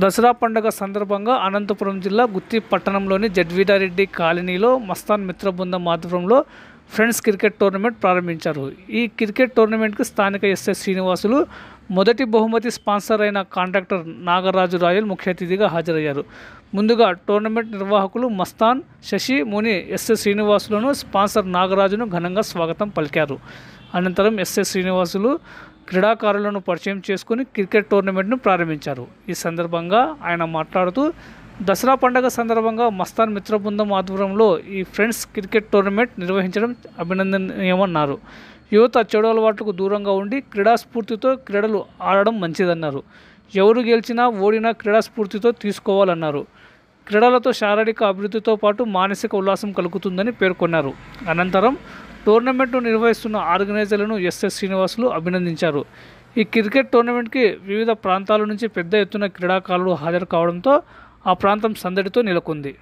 దసరా పండుగ సందర్భంగా అనంతపురం జిల్లా గుత్తి పట్టణంలోని జడ్వీడారెడ్డి కాలనీలో మస్తాన్ మిత్ర బృందం ఆధ్వర్యంలో ఫ్రెండ్స్ క్రికెట్ టోర్నమెంట్ ప్రారంభించారు. ఈ క్రికెట్ టోర్నమెంట్కి స్థానిక ఎస్ఎస్ శ్రీనివాసులు మొదటి బహుమతి స్పాన్సర్ అయిన కాంట్రాక్టర్ నాగరాజు రాయల్ ముఖ్య అతిథిగా హాజరయ్యారు. ముందుగా టోర్నమెంట్ నిర్వాహకులు మస్తాన్, శశి, ముని ఎస్ఎస్ శ్రీనివాసులను, స్పాన్సర్ నాగరాజును ఘనంగా స్వాగతం పలికారు. అనంతరం ఎస్ఎస్ శ్రీనివాసులు క్రీడాకారులను పరిచయం చేసుకుని క్రికెట్ టోర్నమెంట్ను ప్రారంభించారు. ఈ సందర్భంగా ఆయన మాట్లాడుతూ దసరా పండుగ సందర్భంగా మస్తాన్ మిత్ర బృందం ఆధ్వర్యంలో ఈ ఫ్రెండ్స్ క్రికెట్ టోర్నమెంట్ నిర్వహించడం అభినందనీయమన్నారు. యువత చెడు అలవాట్లకు దూరంగా ఉండి క్రీడాస్ఫూర్తితో క్రీడలు ఆడడం మంచిదన్నారు. ఎవరు గెలిచినా ఓడినా క్రీడాస్ఫూర్తితో తీసుకోవాలన్నారు. క్రీడలతో శారీరక అభివృద్ధితో పాటు మానసిక ఉల్లాసం కలుగుతుందని పేర్కొన్నారు. అనంతరం టోర్నమెంట్ను నిర్వహిస్తున్న ఆర్గనైజర్లను ఎస్ఎస్ శ్రీనివాసులు అభినందించారు. ఈ క్రికెట్ టోర్నమెంట్కి వివిధ ప్రాంతాల నుంచి పెద్ద ఎత్తున క్రీడాకారులు హాజరు కావడంతో ఆ ప్రాంతం సందడితో నెలకొంది.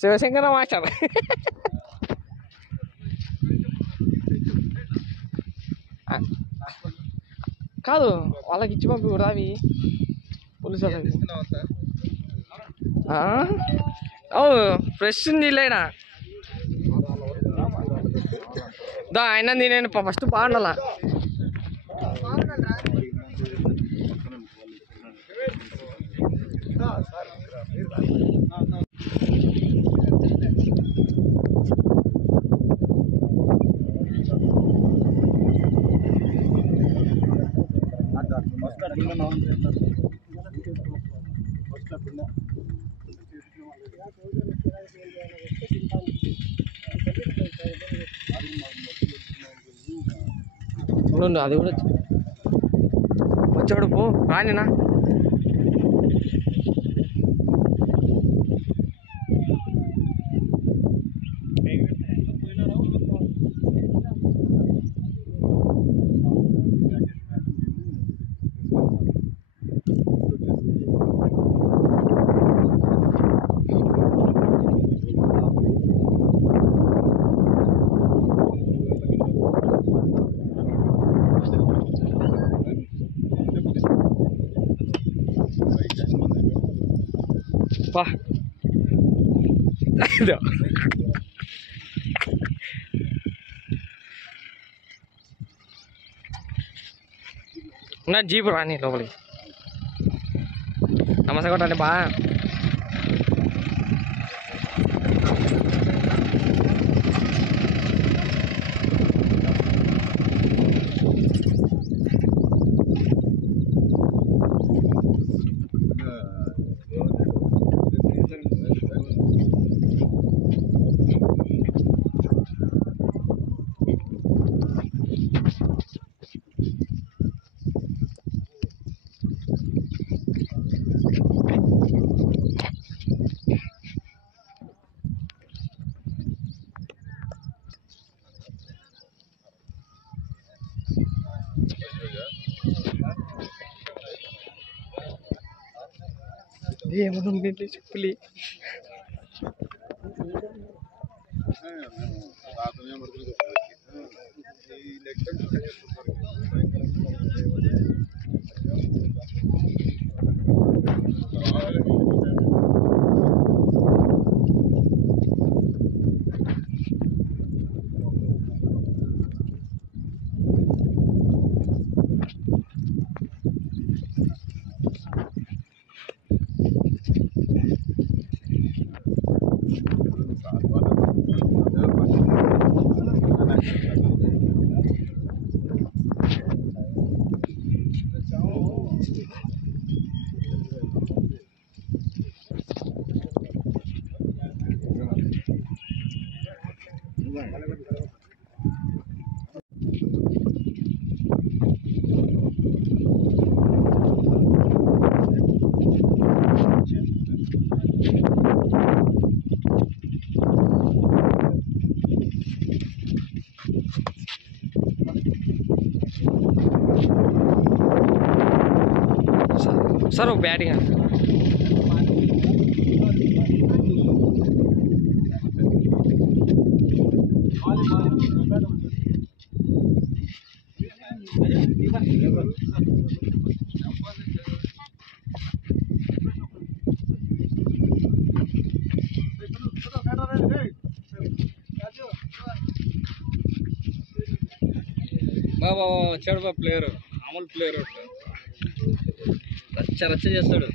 శివశంకర మాస్టర్ కాదు, వాళ్ళకి ఇచ్చి పంపి కూడా అవి పులుసు ఫ్రెష్ నీళ్ళైనా దా అయినా నేను ఫస్ట్ బాగుండాల. అది కూడా వచ్చాడు పో రానినా. నా జీపు రాని లోపలికి నమస్తే కొట్టండి బా. ఏమన్నా చెప్పులి सर वो बैटिंग है బాబా వచ్చాడు బా ప్లేయర్ మామూలు ప్లేయర్ రచ్చ రచ్చ చేస్తాడు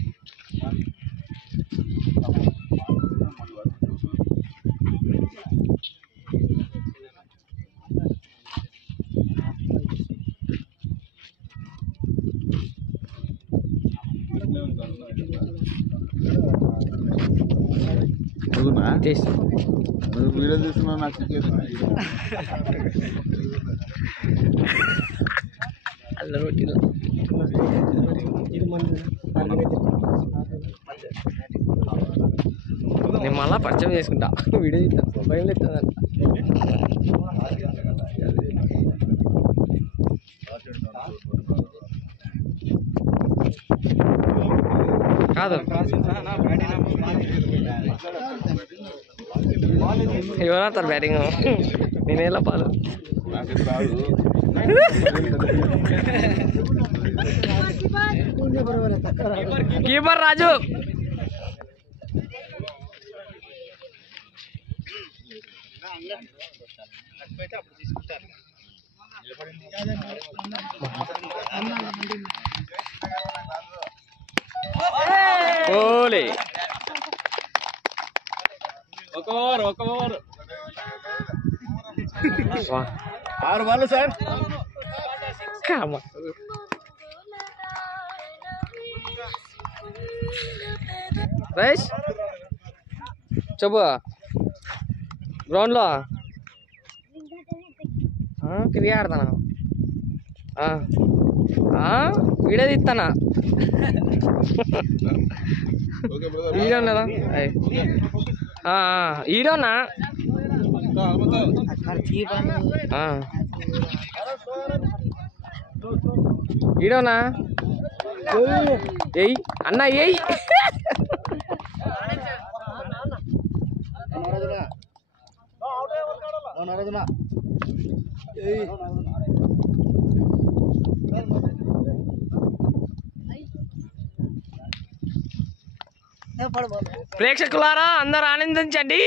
వీడియో తీస్తున్నా నాకు అల్ల రొట్టిలో నేను మళ్ళా పరిచయం చేసుకుంటా వీడియో తీస్తా భయం లేదంట కాదు ఎవరు బ్యాటింగ్ నేనేలా పాలు కీపర్ రాజు ఓలే ఒక ఓవర్ 6 బాల్ సార్ కామ రైస్ చెప్పు గ్రౌండ్లో క్రికెట్ ఆడతానా వీడియో తీస్తానా వీడియో లేదా వీడియోనా వీడియోనా ఎయ్ అన్న ఎయ్ ప్రేక్షకులారా అందరూ ఆనందించండి.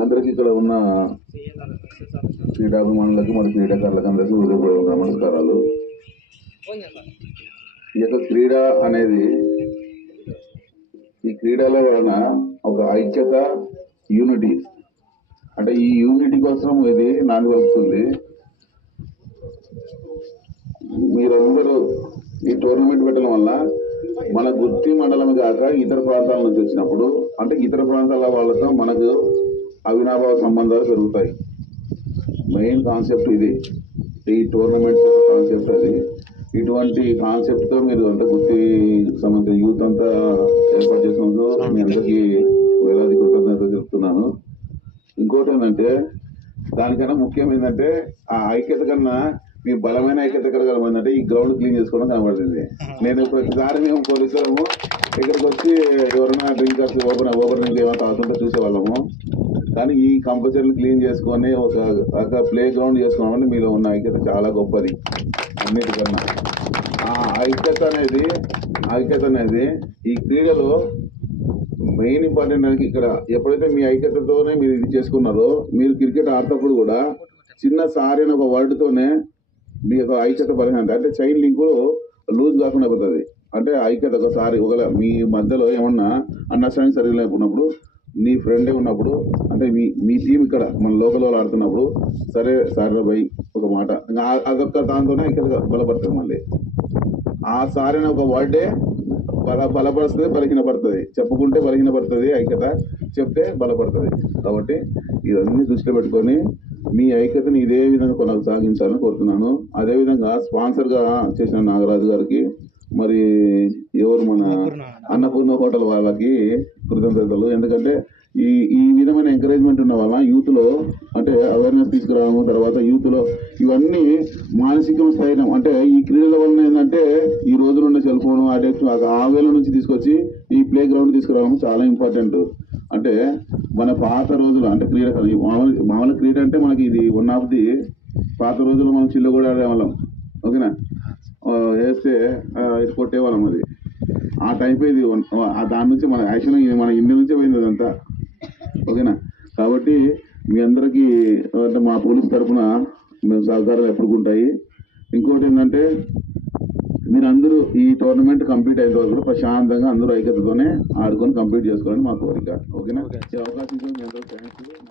అందరికి ఇక్కడ ఉన్న క్రీడాభిమానులకు మరి క్రీడాకారులకు అందరికీ హృదయపూర్వక నమస్కారాలు. ఈ యొక్క క్రీడ అనేది ఈ క్రీడల వలన ఒక ఐక్యత, యూనిటీ, అంటే ఈ యూనిటీ కోసం ఇది నాంది పలుకుతుంది. మీరందరూ ఈ టోర్నమెంట్ పెట్టడం వల్ల మన గుత్తి మండలం కాక ఇతర ప్రాంతాల నుంచి వచ్చినప్పుడు, అంటే ఇతర ప్రాంతాల వాళ్ళతో మనకు అవినాభావ సంబంధాలు పెరుగుతాయి. మెయిన్ కాన్సెప్ట్ ఇది, ఈ టోర్నమెంట్ కాన్సెప్ట్ అది. ఇటువంటి కాన్సెప్ట్ తో మీరు అంటే గుత్తి సంబంధించిన యూత్ అంతా ఏర్పాటు చేసినందుకు మీ అందరికీ వేలాది కృతజ్ఞతలు చెప్తున్నాను. ఇంకోటి ఏంటంటే, దానికన్నా ముఖ్యం ఏంటంటే ఆ ఐక్యత కన్నా మీ బలమైన ఐక్యత కలగలమంటే ఈ గ్రౌండ్ క్లీన్ చేసుకోవడం కనబడుతుంది. నేను ప్రతిసారి మేము పోలీసులము ఇక్కడికి వచ్చి ఎవరైనా డ్రింకర్స్ ఓపెన్ డ్రింక్ ఏమైనా తాగుతుంటే చూసేవాళ్ళము. కానీ ఈ కంపల్సరీ క్లీన్ చేసుకొని ఒక ప్లే గ్రౌండ్ చేసుకోవడం మీలో ఉన్న ఐక్యత చాలా గొప్పది. అన్నిటికన్నా ఆ ఐక్యత అనేది ఈ క్రీడలో మెయిన్ ఇంపార్టెంట్. అనేది ఇక్కడ ఎప్పుడైతే మీ ఐక్యతతోనే మీరు ఇది చేసుకున్నారో, మీరు క్రికెట్ ఆడేటప్పుడు కూడా చిన్న సారి అనే ఒక వర్డ్తోనే మీ యొక్క ఐక్యత బలహీనత, అంటే చైన్ లింక్ లూజ్ కాకుండా పోతుంది. అంటే ఐక్యత ఒకసారి ఒకవేళ మీ మధ్యలో ఏమన్నా అండర్స్టాండింగ్ సరిగ్గా లేకున్నప్పుడు, నీ ఫ్రెండే ఉన్నప్పుడు, అంటే మీ టీం ఇక్కడ మన లోకల్ వాళ్ళు ఆడుతున్నప్పుడు, సరే సార్ బై ఒక మాట, అదొక్క దాంతోనే ఐక్యత బలపడుతుంది. మళ్ళీ ఆ సారి అనే ఒక వర్డే బలపరుస్తుంది, బలహీనపడుతుంది. చెప్పుకుంటే బలహీనపడుతుంది ఐక్యత, చెప్తే బలపడుతుంది. కాబట్టి ఇవన్నీ దృష్టిలో పెట్టుకొని మీ ఐక్యతని ఇదే విధంగా కొనసాగించాలని కోరుతున్నాను. అదేవిధంగా స్పాన్సర్గా చేసిన నాగరాజు గారికి, మరి ఎవరు మన అన్నపూర్ణ హోటల్ వాళ్ళకి కృతజ్ఞతలు. ఎందుకంటే ఈ విధమైన ఎంకరేజ్మెంట్ ఉన్న వల్ల యూత్లో అంటే అవేర్నెస్ తీసుకురావడం, తర్వాత యూత్లో ఇవన్నీ మానసిక స్థైర్యం. అంటే ఈ క్రీడల వలన ఏంటంటే ఈ రోజులు ఉన్న సెల్ ఫోన్ అడిక్షన్ ఆ వేళ నుంచి తీసుకొచ్చి ఈ ప్లే గ్రౌండ్ తీసుకురావడం చాలా ఇంపార్టెంట్. అంటే మన పాత రోజులు అంటే క్రీడ మామూలు క్రీడ అంటే మనకి ఇది వన్ ఆఫ్ ది పాత రోజుల్లో మనం చిల్లు కూడా ఆడేవాళ్ళం. ఓకేనా, వేస్తే ఇది కొట్టేవాళ్ళం. అది ఆ టైప్ ఇది దాని నుంచి మన యాక్షన్ మన ఇండియా నుంచే పోయింది అదంతా. ఓకేనా, కాబట్టి మీ అందరికీ అంటే మా పోలీస్ తరఫున మేము సహకారాలు ఎప్పుడు ఉంటాయి. ఇంకోటి ఏంటంటే మీరందరూ ఈ టోర్నమెంట్ కంప్లీట్ అయిన తర్వాత కూడా ప్రశాంతంగా అందరూ ఐక్యతతోనే ఆడుకొని కంప్లీట్ చేసుకోవాలని మా కోరిక. ఓకేనా, ఈ అవకాశం ఇచ్చిన మీ అందరూ థ్యాంక్స్.